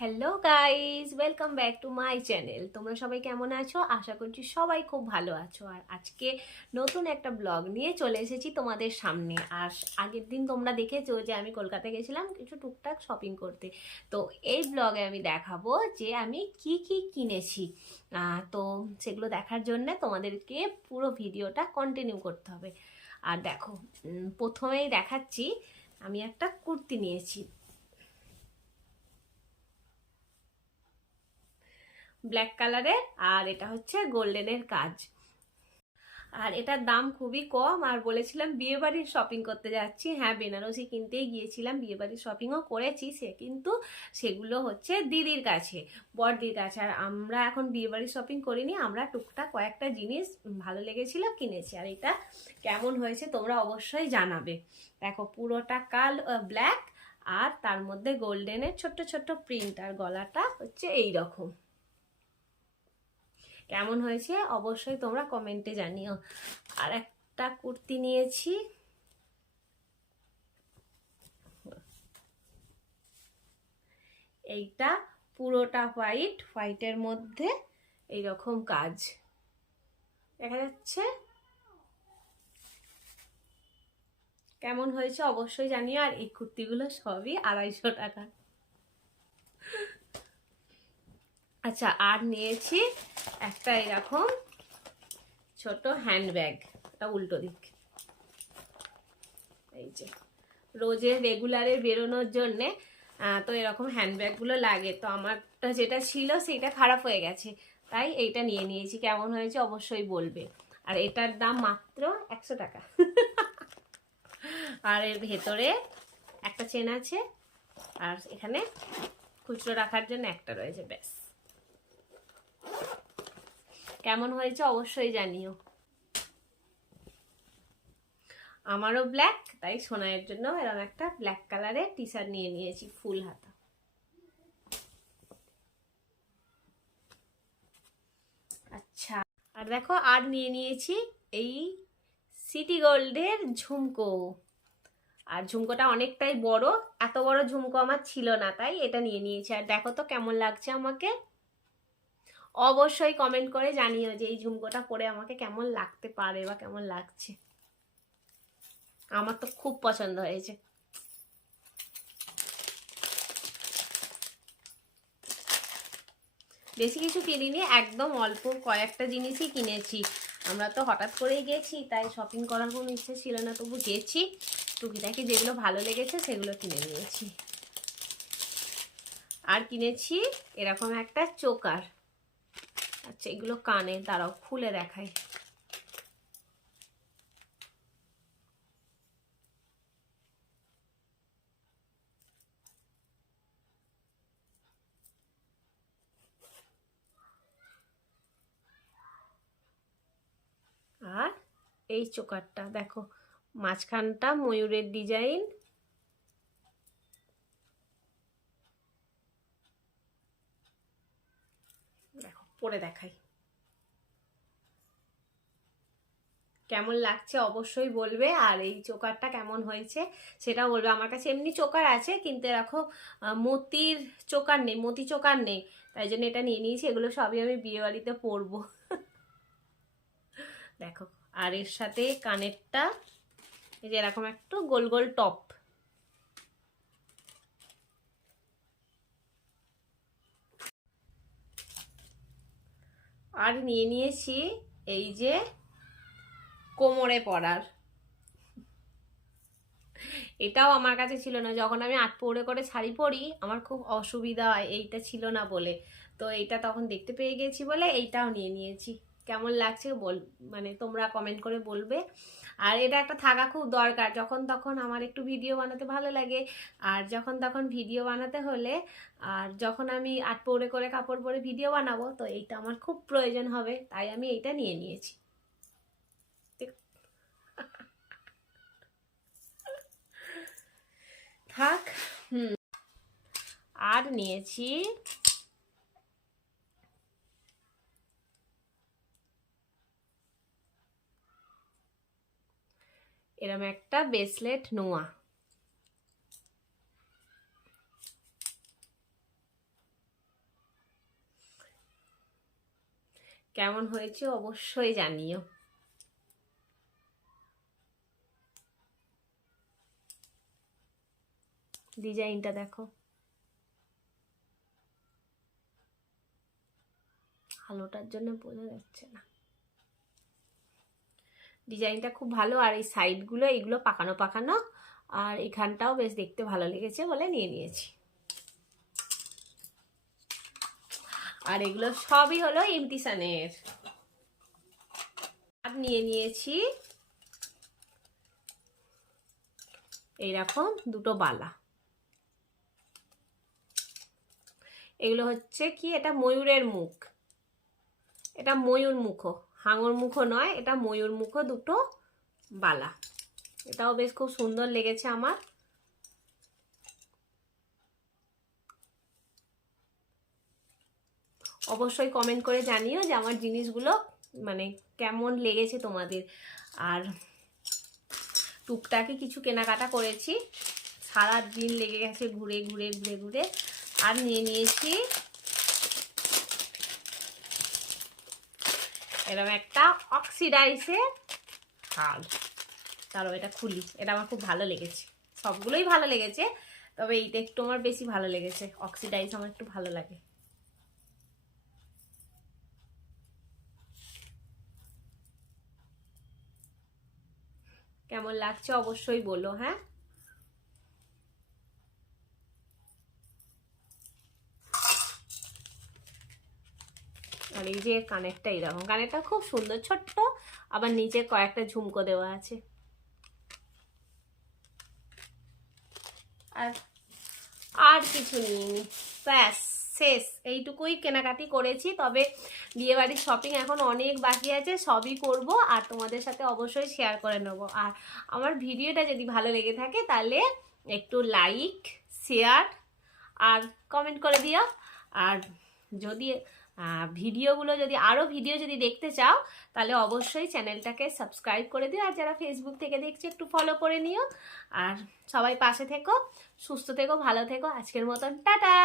Hello guys, welcome back to my channel. তোমরা সবাই কেমন আছো? আশা করছি সবাই খুব ভালো আছো। আর আজকে নতুন একটা ব্লগ নিয়ে চলে এসেছি তোমাদের সামনে। আর আগের দিন তোমরা দেখেছো যে আমি কলকাতা গেছিলাম কিছু টুকটাক শপিং করতে। তো এই ব্লগে আমি দেখাবো যে আমি কি কি কিনেছি। তো সেগুলো দেখার জন্য তোমাদেরকে পুরো ভিডিওটা কন্টিনিউ করতে হবে। আর দেখো, প্রথমেই দেখাচ্ছি আমি একটা কুর্তি নিয়েছি, ব্ল্যাক কালারের। আর এটা হচ্ছে গোল্ডেনের কাজ। আর এটার দাম খুবই কম। আর বলেছিলাম বিয়ে বাড়ির শপিং করতে যাচ্ছি। হ্যাঁ, বেনারসি কিনতেই গিয়েছিলাম, বিয়ে বাড়ির শপিংও করেছি, কিন্তু সেগুলো হচ্ছে দিদির কাছে, বড়দির কাছে। আর আমরা এখন বিয়ে বাড়ির শপিং করিনি, আমরা টুকটাক কয়েকটা জিনিস ভালো লেগেছিল কিনেছি। আর এটা কেমন হয়েছে তোমরা অবশ্যই জানাবে। দেখো, পুরোটা ব্ল্যাক, আর তার মধ্যে গোল্ডেনের ছোট্ট ছোট্ট প্রিন্ট, আর গলাটা হচ্ছে এই রকম। কেমন হয়েছে অবশ্যই তোমরা কমেন্টে জানিও। আর একটা কুর্তি নিয়েছি, এইটা পুরোটা হোয়াইটের মধ্যে এইরকম কাজ দেখা যাচ্ছে। কেমন হয়েছে অবশ্যই জানিও। আর এই কুর্তিগুলো সবই 250 টাকা। আচ্ছা, আর নিয়েছি একটা এরকম ছোট হ্যান্ডব্যাগ, এটা উল্টো দিক। এই যে রোজের রেগুলারে বেরোনোর জন্যে তো এরকম হ্যান্ডব্যাগগুলো লাগে। তো আমারটা যেটা ছিল সেটা খারাপ হয়ে গেছে, তাই এইটা নিয়ে নিয়েছি। কেমন হয়েছে অবশ্যই বলবে। আর এটার দাম মাত্র 100 টাকা। আর এর ভেতরে একটা চেন আছে, আর এখানে খুচরো রাখার জন্য একটা রয়েছে, ব্যাস। কেমন হয়েছে অবশ্যই জানিও। আমারও ব্ল্যাক, তাই সোনাইয়ের জন্য এরকম একটা ব্ল্যাক কালারের টি শার্ট নিয়ে নিয়েছি, ফুল হাতা। আচ্ছা, আর দেখো, আর নিয়ে নিয়েছি এই সিটি গোল্ডের ঝুমকো। আর ঝুমকোটা অনেকটাই বড়, এত বড় ঝুমকো আমার ছিল না, তাই এটা নিয়ে নিয়েছি। আর দেখো তো কেমন লাগছে আমাকে, অবশ্যই কমেন্ট করে জানিও যে এই ঝুমকোটা পরে আমাকে কেমন লাগতে পারে বা কেমন লাগছে। আমার তো খুব পছন্দ হয়েছে। বেশি কিছু কিনিনি, একদম অল্প কয়েকটা জিনিসই কিনেছি। আমরা তো হঠাৎ করেই গেছি, তাই শপিং করার কোনো ইচ্ছে ছিল না, তবু গেছি, টুকিটাকি যেগুলো ভালো লেগেছে সেগুলো কিনে নিয়েছি। আর কিনেছি এরকম একটা চোকার। আচ্ছা, এগুলো কানে, দাঁড়াও খুলে দেখাই। আর এই চোকারটা দেখো, মাঝখানটা ময়ূরের ডিজাইন। দেখো পরে দেখাই কেমন লাগছে অবশ্যই বলবে। আর এই চোকারটা কেমন হয়েছে সেটাও বলবে। আমার কাছে এমনি চোকার আছে, কিন্তু এরকম মতির চোকার নেই, মতি চোকার নেই, তাই জন্য এটা নিয়ে নিয়েছি। এগুলো সবই আমি বিয়ে বাড়িতে পরবো। দেখো, আর এর সাথে কানেরটা এই যে এরকম একটু গোল গোল টপ। আর নিয়ে নিয়েছি এই যে কোমরে পরার, এটাও আমার কাছে ছিল না। যখন আমি 8 পৌড়ে করে শাড়ি পরি আমার খুব অসুবিধা হয়, এইটা ছিল না বলে। তো এইটা তখন দেখতে পেয়ে গেছি বলে এইটাও নিয়ে নিয়েছি। কেমন লাগছে মানে তোমরা কমেন্ট করে বলবে। আর এটা একটা থাকা খুব দরকার, যখন তখন আমার একটু ভিডিও বানাতে ভালো লাগে। আর যখন তখন ভিডিও বানাতে হলে, আর যখন আমি 8 পৌড়ে করে কাপড় পরে ভিডিও বানাবো, তো এইটা আমার খুব প্রয়োজন হবে, তাই আমি এইটা নিয়ে নিয়েছি। থাক। আর নিয়েছি এরম একটা ব্রেসলেট নোয়া। কেমন হয়েছে অবশ্যই জানিও। ডিজাইনটা দেখো, আলোটার জন্য বোঝা যাচ্ছে না। ডিজাইনটা খুব ভালো, আর এই সাইডগুলো এগুলো পাকানো পাকানো, আর এখানটাও বেশ দেখতে ভালো লেগেছে বলে নিয়ে নিয়েছি। আর এগুলো সবই হলো ইমতিসানের। আর নিয়ে নিয়েছি এইরকম দুটো বালা। এগুলো হচ্ছে কি, এটা ময়ূরের মুখ, এটা ময়ূর মুখো, হাঙর মুখো নয়, এটা ময়ূর মুখো দুটো বালা। এটাও বেশ খুব সুন্দর লেগেছে আমার। অবশ্যই কমেন্ট করে জানিও যে আমার জিনিসগুলো মানে কেমন লেগেছে তোমাদের। আর টুকটাকি কিছু কেনাকাটা করেছি, সারা দিন লেগে গেছে ঘুরে ঘুরে ঘুরে ঘুরে। আর নিয়ে নিয়েছি এরকম একটা অক্সিডাইসের থাল। তারও এটা খুলি, এটা আমার খুব ভালো লেগেছে, সবগুলোই ভালো লেগেছে, তবে এইটা একটু আমার বেশি ভালো লেগেছে। অক্সিডাইস আমার একটু ভালো লাগে। কেমন লাগছে অবশ্যই বলো। হ্যাঁ, আর এই যে কানেরটা, এইরকম কানেরটা খুব সুন্দর, ছোট্ট, আবার নিচে কয়েকটা ঝুমকো দেওয়া আছে। আর আর কিছু নিইনি, ব্যাস শেষ, এইটুকুই কেনাকাটি করেছি। তবে বিয়েবাড়ির শপিং এখন অনেক বাকি আছে, সবই করব আর তোমাদের সাথে অবশ্যই শেয়ার করে নেব। আর আমার ভিডিওটা যদি ভালো লেগে থাকে তাহলে একটু লাইক, শেয়ার আর কমেন্ট করে দিও। আর যদি ভিডিওগুলো যদি আরও ভিডিও যদি দেখতে চাও তাহলে অবশ্যই চ্যানেলটাকে সাবস্ক্রাইব করে দিও। আর যারা ফেসবুক থেকে দেখছো একটু ফলো করে নিও। আর সবাই পাশে থেকো, সুস্থ থেকো, ভালো থেকো। আজকের মতন টাটা।